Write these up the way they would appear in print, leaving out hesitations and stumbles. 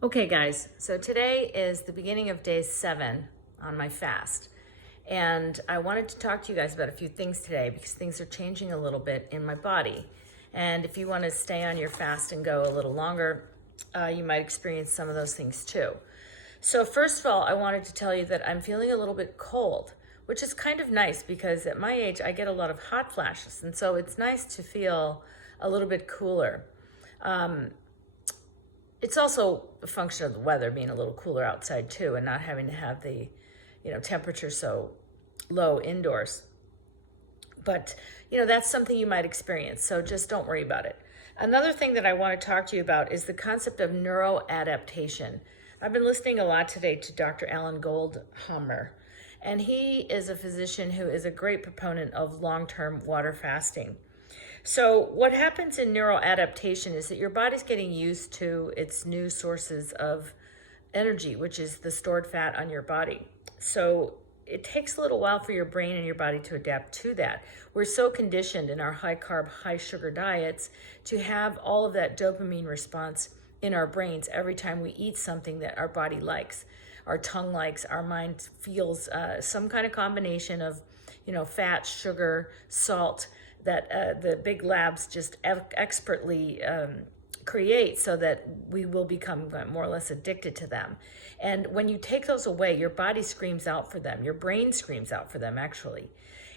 Okay, guys, so today is the beginning of day 7 on my fast. And I wanted to talk to you guys about a few things today because things are changing a little bit in my body. And if you want to stay on your fast and go a little longer, you might experience some of those things too. So first of all, I wanted to tell you that I'm feeling a little bit cold, which is kind of nice because at my age, I get a lot of hot flashes. And so it's nice to feel a little bit cooler. It's also a function of the weather being a little cooler outside too, and not having to have the, temperature so low indoors. But, that's something you might experience. So just don't worry about it. Another thing that I want to talk to you about is the concept of neuroadaptation. I've been listening a lot today to Dr. Alan Goldhamer, and he is a physician who is a great proponent of long-term water fasting. So what happens in neuroadaptation is that your body's getting used to its new sources of energy, which is the stored fat on your body. So it takes a little while for your brain and your body to adapt to that. We're so conditioned in our high carb, high sugar diets to have all of that dopamine response in our brains every time we eat something that our body likes, our tongue likes, our mind feels some kind of combination of, fat, sugar, salt, that the big labs just expertly create so that we will become more or less addicted to them. And when you take those away, your body screams out for them. Your brain screams out for them, actually.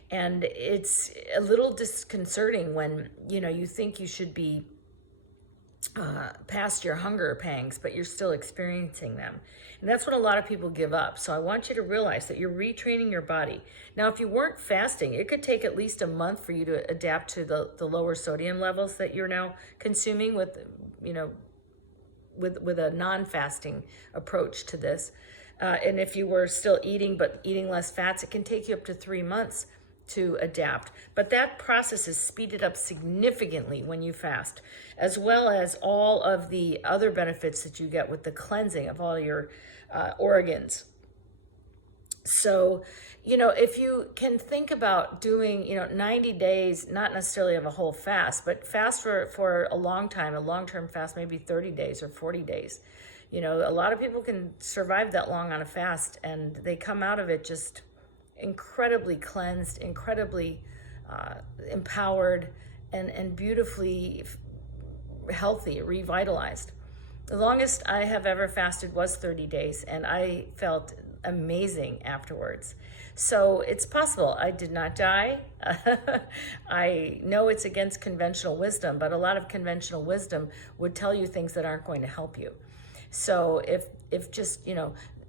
And it's a little disconcerting when, you think you should be past your hunger pangs, but you're still experiencing them. And that's when a lot of people give up. So I want you to realize that you're retraining your body. Now, if you weren't fasting, it could take at least a month for you to adapt to the lower sodium levels that you're now consuming with a non-fasting approach to this. And if you were still eating, but eating less fats, it can take you up to 3 months to adapt. But that process is speeded up significantly when you fast, as well as all of the other benefits that you get with the cleansing of all your organs. So, if you can think about doing, 90 days, not necessarily of a whole fast, but fast for a long time, a long-term fast, maybe 30 days or 40 days. A lot of people can survive that long on a fast and they come out of it just incredibly cleansed, incredibly empowered, and beautifully healthy, revitalized. The longest I have ever fasted was 30 days, and I felt amazing afterwards. So it's possible. I did not die. I know it's against conventional wisdom, but a lot of conventional wisdom would tell you things that aren't going to help you. So if just,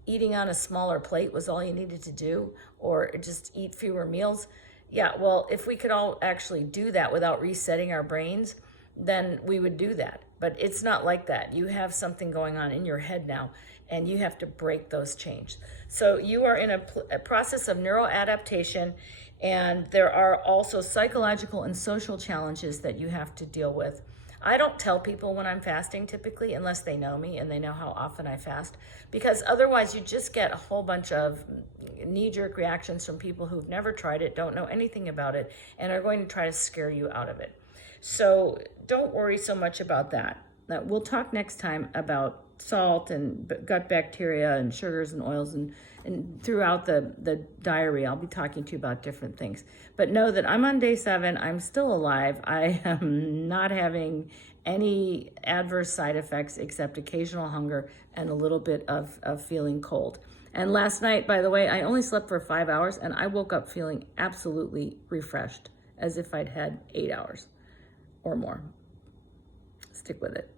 eating on a smaller plate was all you needed to do, or just eat fewer meals, yeah, well, if we could all actually do that without resetting our brains, then we would do that. But it's not like that. You have something going on in your head now, and you have to break those chains. So you are in a process of neuroadaptation, and there are also psychological and social challenges that you have to deal with. I don't tell people when I'm fasting typically, unless they know me and they know how often I fast, because otherwise you just get a whole bunch of knee-jerk reactions from people who've never tried it, don't know anything about it, and are going to try to scare you out of it. So don't worry so much about that. We'll talk next time about salt and gut bacteria and sugars and oils, and throughout the diary I'll be talking to you about different things. But know that I'm on day 7. I'm still alive. I am not having any adverse side effects except occasional hunger and a little bit of feeling cold. And last night, by the way, I only slept for 5 hours, and I woke up feeling absolutely refreshed, as if I'd had 8 hours or more. Stick with it.